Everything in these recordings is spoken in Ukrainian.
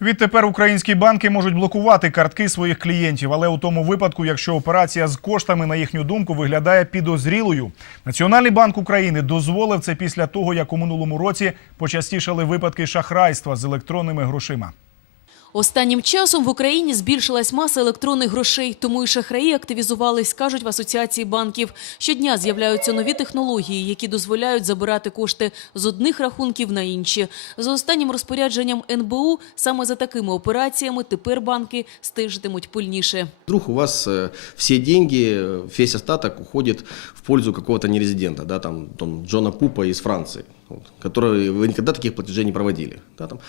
Відтепер українські банки можуть блокувати картки своїх клієнтів, але у тому випадку, якщо операція з коштами, на їхню думку, виглядає підозрілою. Національний банк України дозволив це після того, як у минулому році почастішали випадки шахрайства з електронними грошима. Останнім часом в Україні збільшилась маса електронних грошей, тому і шахраї активізувались, кажуть в асоціації банків. Щодня з'являються нові технології, які дозволяють забирати кошти з одних рахунків на інші. За останнім розпорядженням НБУ саме за такими операціями тепер банки стежитимуть пильніше. Вдруг у вас э, все деньги, э, весь остаток уходит в пользу какого-то нерезидента, да, там, там Джона Пупа из Франции, вот, который вы никогда таких платежей не проводили, да, там,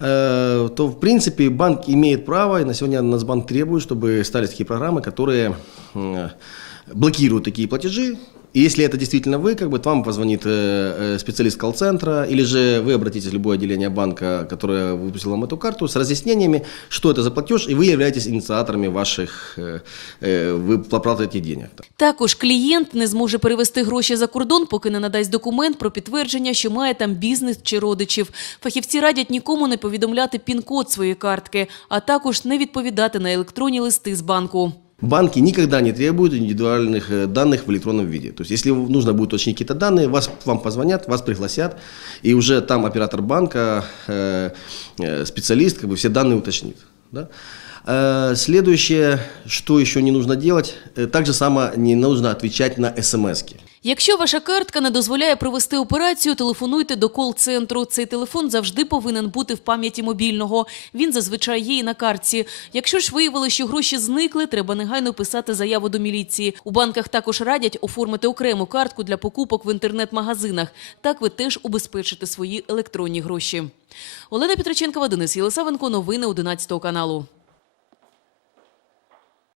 э, то в принципе банк имеет право, и на сегодня Нацбанк требует, чтобы стали такие программы, которые э, блокируют такие платежи. И если это действительно вы, как бы, то вам позвонит э, э, специалист колл-центра, или же вы обратитесь в любое отделение банка, которое выпустило вам эту карту, с разъяснениями, что это за платеж, и вы являетесь инициаторами ваших э, э, выплаты этих денег. Також клієнт не зможе перевести гроші за кордон, поки не надасть документ про підтвердження, що має там бізнес чи родичів. Фахівці радять нікому не повідомляти пін-код своєї картки, а також не відповідати на електронні листи з банку. Банки никогда не требуют индивидуальных э, данных в электронном виде. То есть, если нужно будет уточнить какие-то данные, вас, вам позвонят, вас пригласят, и уже там оператор банка, э, э, специалист, как бы все данные уточнит. Да? Следующее, что еще не нужно делать, э, так же само не нужно отвечать на смс -ки. Якщо ваша картка не дозволяє провести операцію, телефонуйте до кол-центру. Цей телефон завжди повинен бути в пам'яті мобільного. Він зазвичай є і на картці. Якщо ж виявили, що гроші зникли, треба негайно писати заяву до міліції. У банках також радять оформити окрему картку для покупок в інтернет-магазинах. Так ви теж убезпечите свої електронні гроші. Олена Петриченкова, Денис Єлисавенко. Новини 11 каналу.